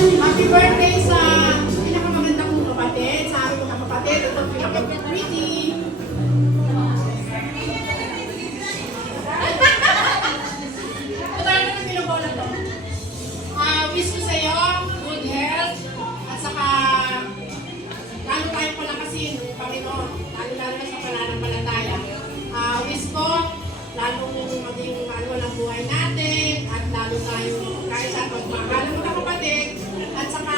Happy birthday sa pinakamaganda kong kapatid, sa aming mga kapatid, ito pinaka-pretty. Ito na ng pinubola to. Wish ko sa'yo, good health, at saka lalo tayong palakasin ng Panginoon, lalo na sa pananampalataya. Wish ko, lalong maging ng buhay natin, at lalo tayong kahit sa pagmahal ng mga kapatid, at saka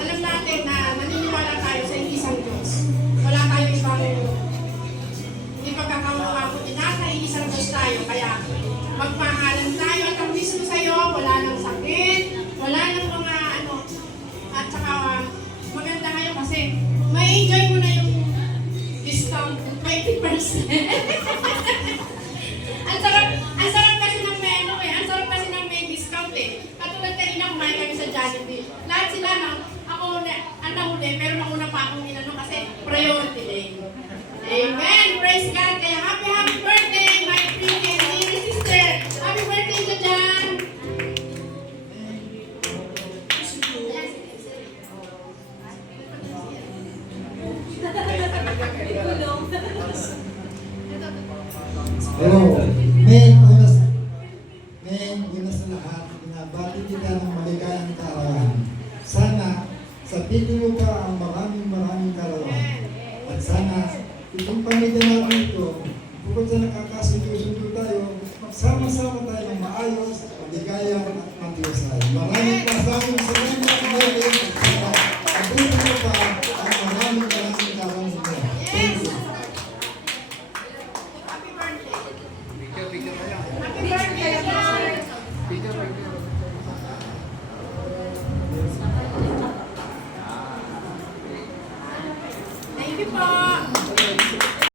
alam natin na naniniwala tayo sa isang Diyos. Wala tayong ibang hindi pagkakamukakutin nasa isang Diyos tayo, kaya magmahalan tayo at ang wish ko sa'yo, wala nang sakit, wala nang mga at saka maganda ngayon kasi ma-enjoy mo na yung discount 20%. Ang sarap kasi ng may ang sarap kasi ng may discount eh. Katulad kanina kumain kami sa Jollibee. Lahat sila ako ang nahuli, pero nauna pa akong inano kasi priority day. Amen! Praise God! Kaya happy birthday, my pretty and dear sister! Happy birthday to Jan! Pero, una sa lahat, binabati kita ng maligayang kaarawan. Sana, sa piling mo pa ang maraming kaarawan. At sana, itong pamilya natin ito, bukod sa nakakasundo-sundo tayo, magsama-sama tayo ng maayos, maligaya at matiwasay. Maraming salamat ngayon. At piling mo pa ang maraming kaarawan nito. Thank you. Happy birthday, Jan! Thank you po!